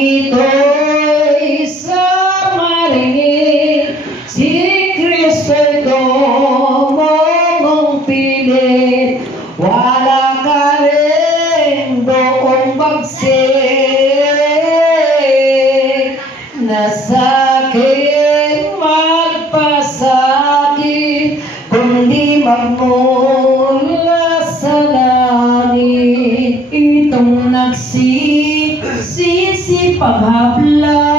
ito'y sa maringin, si Kristo'y dumungong pilit, wala ka rin doong bagsik, na sa'kin magpasakit, kundi magmula sa langit. Itong nagsisisi paghabla